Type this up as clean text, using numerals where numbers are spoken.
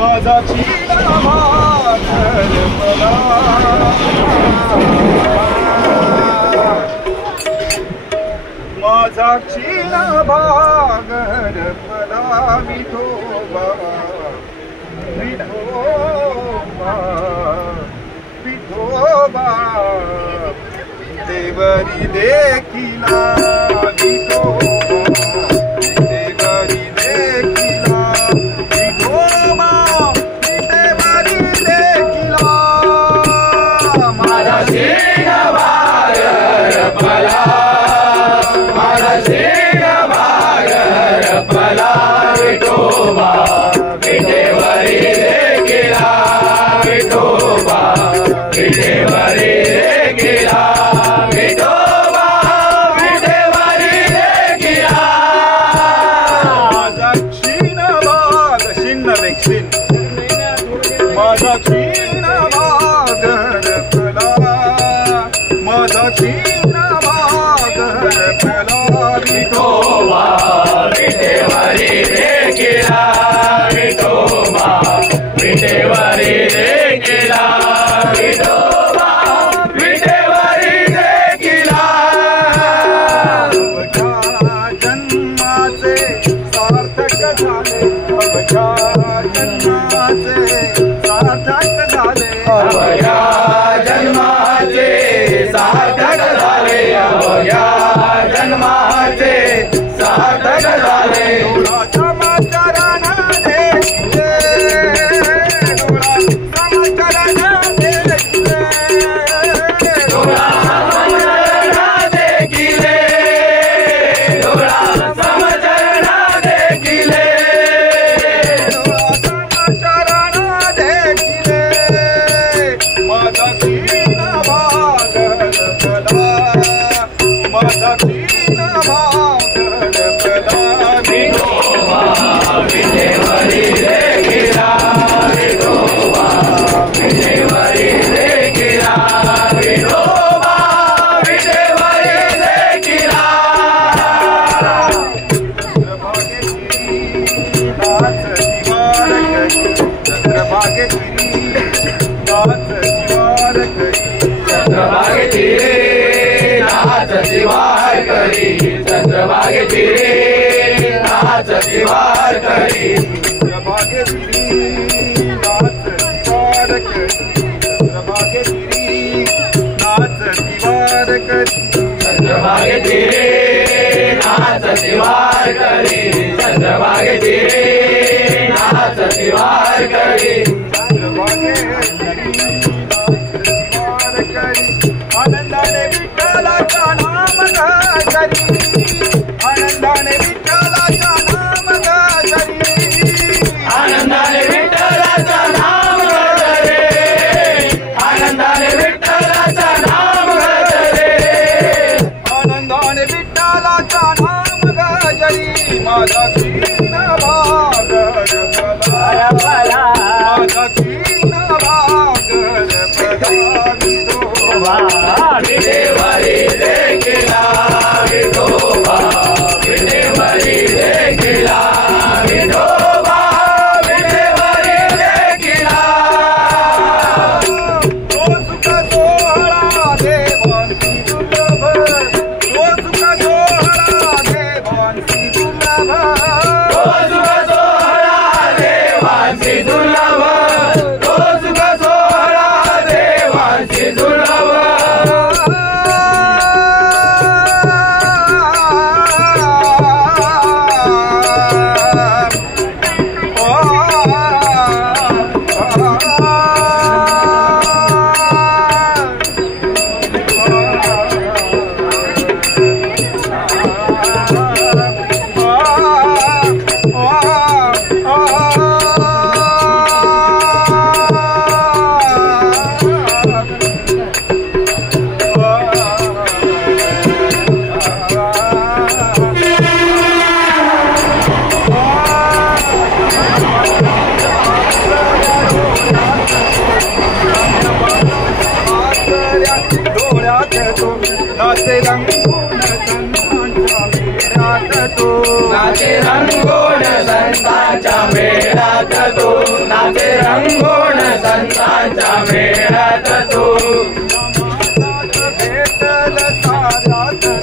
माझा चिना भागर मला माझा चिना भागर मला विठोबा विठोबा विठोबा देवरी देखिला विठोबा देवरी देखिला विठोबा देवरी देखिला माझा चिना भागर मला माझा चिना भागर मला विठोबा विठेवरी देखिला विठोबा विठेवरी देखिला विठोबा विठेवरी देखिला माझा चिना भाग शिन्न वेक्सिन माझा चिना भागर फला माझा चिना भागर फला विठोबा विठेवरी देखिला विठोबा विठेवरी देखिला विठोबा विठेवरी देखिला जन्माचे सार्थक झाले अवघ्या जन्माचे सार्थक झाले अवघ्या जन्माचे सार्थक झाले अवघ्या जन्माचे सार्थक झाले समाचारण देखिले समाचारण देखिले देखिले समाचारण देखिले समाचारण देखिले माझा चिना भागर फला माझा चिना भागर फला विठोबा विठेवरी देखिला विठोबा विठेवरी देखिला विठोबा विठेवरी देखिला चंद्रभागे नाच दिवार करी चंद्रभागे नाच दिवार करी चंद्रभागे नाच दिवार करी चंद्रभागे नाच दिवार करी चंद्रभागे नाच दिवार करी चंद्रभागे नाच दिवार करी चंद्रभागे आनंदाने विठ्ठलाचा नाम करी आनंदाने विठ्ठलाचा नाम करी आनंदाने विठ्ठलाचा नाम करे आनंदाने विठ्ठलाचा नाम करे आनंदाने विठ्ठलाचा नाम गजरी माझा चिना भागर फला माझा चिना भागर फला विठेवरी देखिला विठोबा विठेवरी देखिला विठोबा विठेवरी देखिला तो सुख सोहळा देवांची दुर्लभ तो सुख सोहळा देवांची दुर्लभ तो सुख सोहळा देवांची दुर्लभ तो सुख सोहळा देवांची दुर्लभ डोळ्यात तो नाचे रंगून सन्मानच्या मेळात तो नाचे रंगोण संतांच्या मेळात तो नाचे रंगोण संतांच्या मेळात तो भेटल साऱ्यात